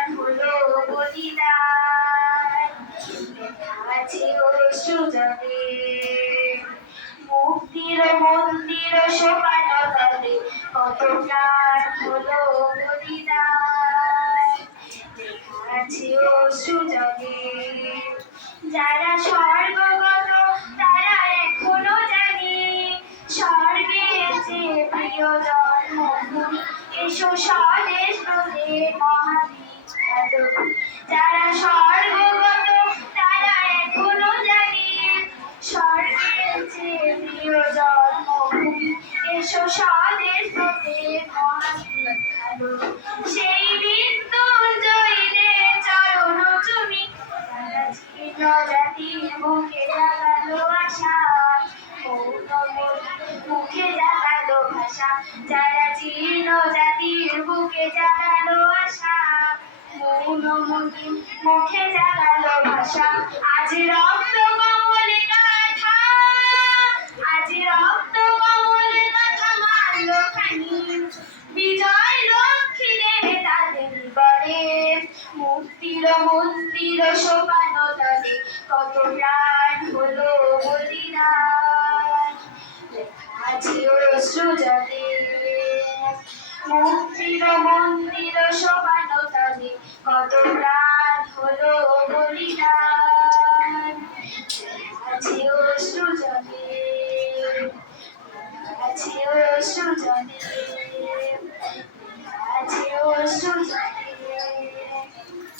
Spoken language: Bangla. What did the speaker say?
প্রাণ হলো বলিদান, লেখা আছে অশ্রু জলে। মুক্তির মন্দির শোভানো তলে কত প্রাণ হলো বলিদান, লেখা আছে অশ্রু জলে। যারা স্বর্গগত তারা এখনো জানে স্বর্গের যে প্রিয় জন্মভূমি, এসো স্বদেশ বলে মহাবিখ্যাত। যারা স্বর্গগত তারা এখনো জানে স্বর্গের যে প্রিয় জন্মভূমি, এসো স্বদেশ বলে মহাবিখ্যাত। সেই মৃত্যুঞ্জয়ীদের চরণ চুমি তারা ছিল জাতির বুকে জাগালো আশা, মুখে জাগালো ভাষা। যারা জীর্ণ জাতির বুকে জাগালো আশা, মৌনমতি মুখে জাগালো ভাষা। আজ রক্ত কমলে গাথা, আজ রক্ত কমলে গাথা মারলো খানি, বিজয় লক্ষ্মী দেবে তাদের বলে। মুক্তির মন্দির শোভানো তলে কত প্রাণ হলো বলিদান, লেখা আছে অশ্রু জলে। মুক্তির মন্দির শোভানো তলে কত প্রাণ হলো বলিদান, লেখা আছে অশ্রু জলে, লেখা আছে অশ্রু জলে, লেখা আছে অশ্রু জলে।